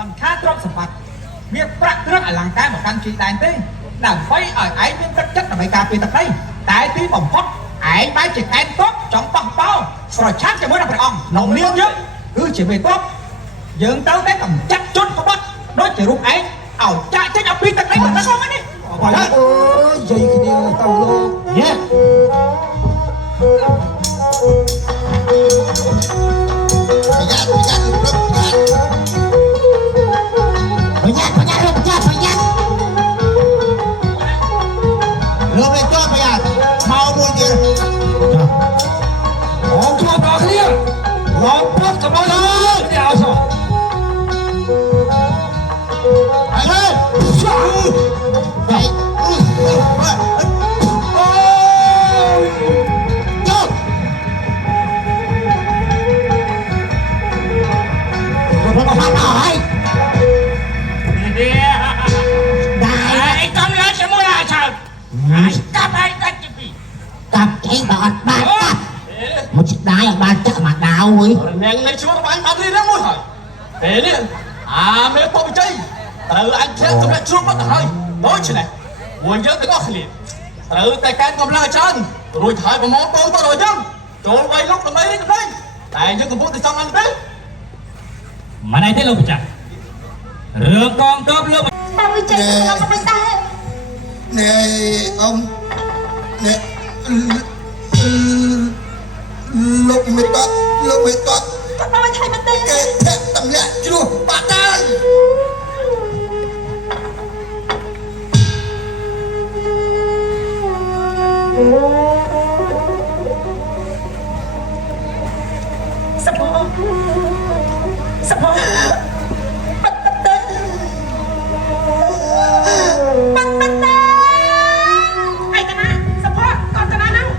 còn khá trong sản vật miệng bạc rất là làng cái mà căn trị đàn tê làm vây ở ấy miếng tất chất là mấy cà phê tập đây tại tí bỏng hót ấy bái chỉ cái tốt trong bỏng bao rồi chát cho mới là phải ong nồng niêm nhất cứ chỉ về tốt dừng tao cái cầm chắc chốt có bắt nói chỉ lúc ấy ảo chạy chết áo pin tập đây mà ta không ấy đi ơi gì cái điều tao luôn nhé Neng này chúa các bạn đi đó môi hỏi thế đi mấy tôi bị chơi từ anh chết tôi lại chúa bắt hỏi nói chuyện này muốn nhớ tới đó liền từ tay can còn la chân rồi thải vào món tôi rồi chứ trốn quay lúc tầm đấy tại những cái bút thì xong ăn đấy mà này thế luôn chả rửa con cướp luôn tao đi chơi nó không ta nè ông nè lúc mới tốt con nói thay mà tên cái thẹn tầm nhẹ chứ đâu bạn ơi sắp hô bắt tên ai ta na sắp hô con ta na đâu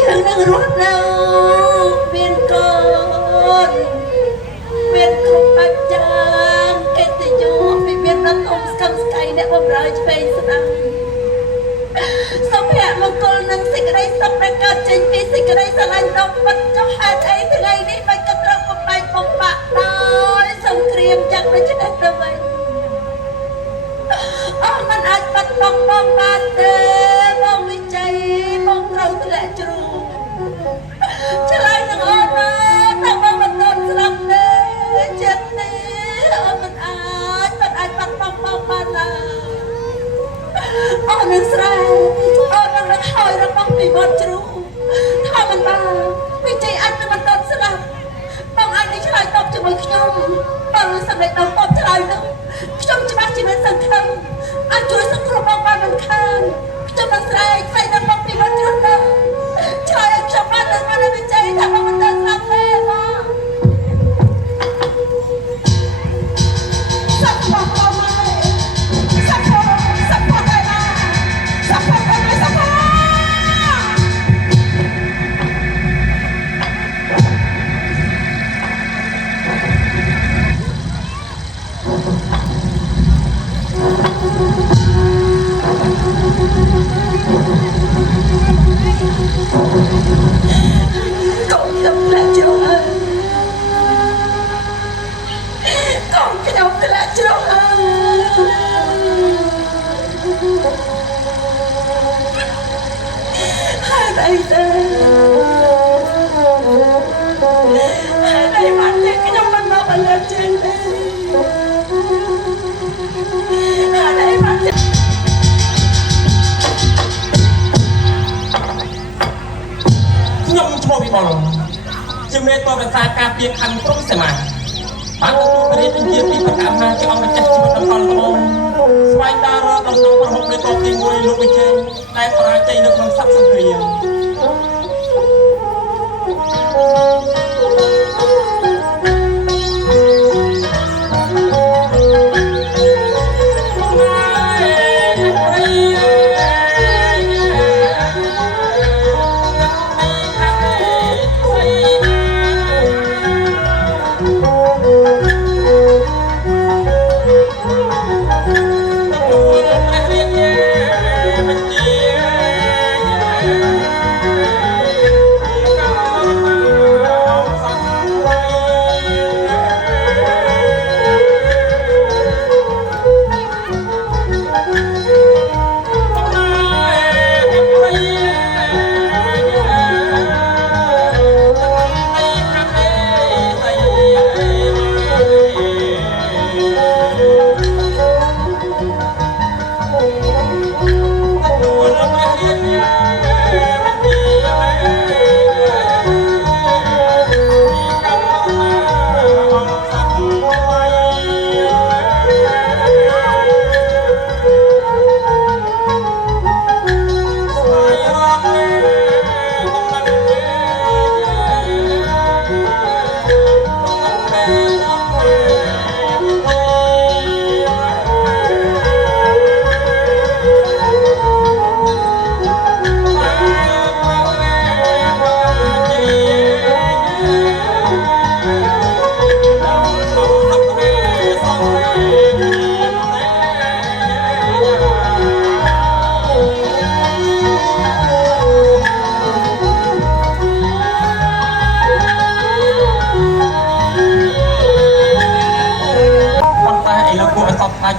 ยังนั่งรถเราเปลี่ยนก่อนเปลี่ยนครบปัจจางเกติโยไปเปลี่ยนรัตอมสกัมสกายเนี่ยบำราชเป็นสนังสมเหตุมงคลนังสิ่งใดสัมประกาศเจนปีสิ่งใดสลายดอกปัจจุบันไอ้ที่ไรนี่มันกระตรอกกับไปปมปะน้อยสงครามจากราชดำเนินมันอาจปัดป้องป้องบาดเจ็บป้องวิจัยป้องเราแหละจรูฉลาดนังอ่อนมาตั้งมันโดนสลับเนเจ็บนี้มันอาจปัดป้องป้องบาดลานึกใส่นึกรักหอยรักป้องปีบอลจรูถ้ามันมาวิจัยอันนั้นมันโดนสลับป้องอันนี้ฉลาดตบจมูกขยมป้องสำเร็จเราตบฉลาดนึงขยมจะมาจีมันสังคมอาช่วยสังคมบางบ้านมันคันขยมมันใส่ใส่น้ำป้องปีบอลจรูนะฉลาดขยมบ้านนั้นมันวิจัยทำมันโดนสลับเลยมาสักวันก็ไม่สักวันได้มาสักวันก็ไม่สักวัน ជាមេតបរសារការពារខណ្ឌព្រំសមាបានទទួលព្រះរាជជាពីប្រកាសណាជាអង្គម្ចាស់ជីវិតដំណល់ត្បូងស្វែងរកដំណងប្រមុខនៃតបទី1លោកវិជ័យដែលបរាជ័យនៅក្នុងសព្វសង្គ្រាម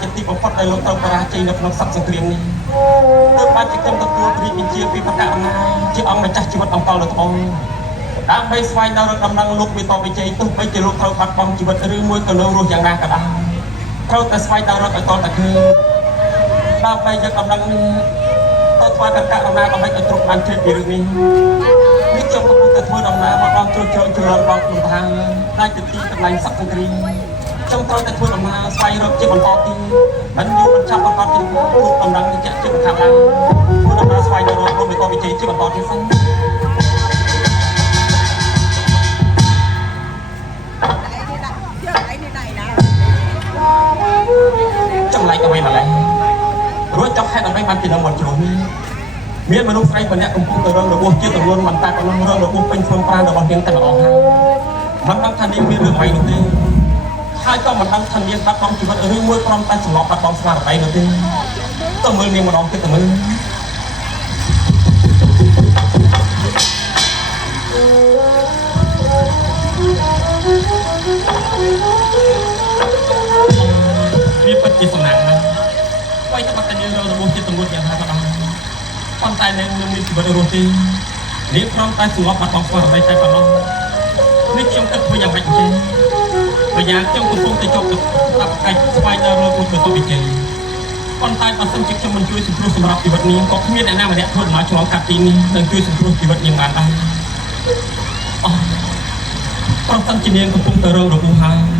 ជាទីបំផុតដែលលោកត្រូវបរាជ័យនៅក្នុងសព្វសង្គ្រាមនេះទើបបានជាគំទទួលព្រះរាជាពីប្រកាសអំណាចជាអង្គម្ចាស់ជីវិតអង្គលត្បូងដើម្បីស្វែងរកដំណឹងលោកវិតវិជ័យទោះបីជាលោកត្រូវបាត់បង់ជីវិតឬមួយក៏នៅរស់យ៉ាងណាក៏ដោយត្រូវតែស្វែងរកឲ្យតតែឃើញដើម្បីយកដំណឹងនេះទៅស្វែងរកដំណើរដើម្បីឲ្យទ្រព្យបានជ្រាបពីរឿងនេះខ្ញុំកំពុងតែធ្វើដំណើរមកដល់ជ្រោយជ្រោយជ្រោយរបស់ក្នុងហាងដែលជាទីកន្លែងសព្វសង្គ្រាមខ្ញុំត្រូវតែធ្វើដំណើរស្វែងរកជាបន្តទៀតមិនយូរមិនចាប់បន្តទៀតទូដំណឹងជាជាខាងឡើងធ្វើដំណើរស្វែងរកលោកវិតវិជ័យជាបន្តទៀតសិនចម្លែកអ្វីម្ល៉េះរួចចុះហេតុអ្វីបានជានៅមាត់ជ្រុងមានមនុស្សស្រីម្នាក់កំពុងទៅរងរបួសជាទម្ងន់មិនតែប៉ុណ្ណោះរងរបួសពេញខ្លួនប្រាណរបស់នាងតែម្ដងហើយមិនដឹងថានាងមានរឿងអ្វីនោះទេហើយក៏មិនដឹងថានាងបាត់បង់ជីវិតឬមួយព្រមតែសម្លាប់បាត់បង់ស្មារតីនោះទេទៅមើលនាងម្ដងទៀតទៅមើលវាពិតជាសំណាងណាស់អ្វីក៏តែនាងរងរបួសជាទម្ងន់យ៉ាងណាក៏ដោយប៉ុន្តែនាងនឹងមានជីវិតរស់ទេនាងព្រមតែសម្លាប់បាត់បង់ស្មារតីតែប៉ុណ្ណោះនេះខ្ញុំគិតធ្វើយ៉ាងម៉េចទេបើយ៉ាងខ្ញុំកំពុងតែចុះទៅតាមកិច្ចស្វែងរកលោកវិតវិជ័យប៉ុន្តែបើសិនជាខ្ញុំមិនជួយសង្គ្រោះសម្រាប់ជីវិតនាងក៏គ្មានអ្នកណាម្នាក់ធ្វើដំណើរឆ្លងកាត់ទីនេះនឹងជួយសង្គ្រោះជីវិតនាងបានដែរប្រសិនជានាងកំពុងតែរងរបួសហើយ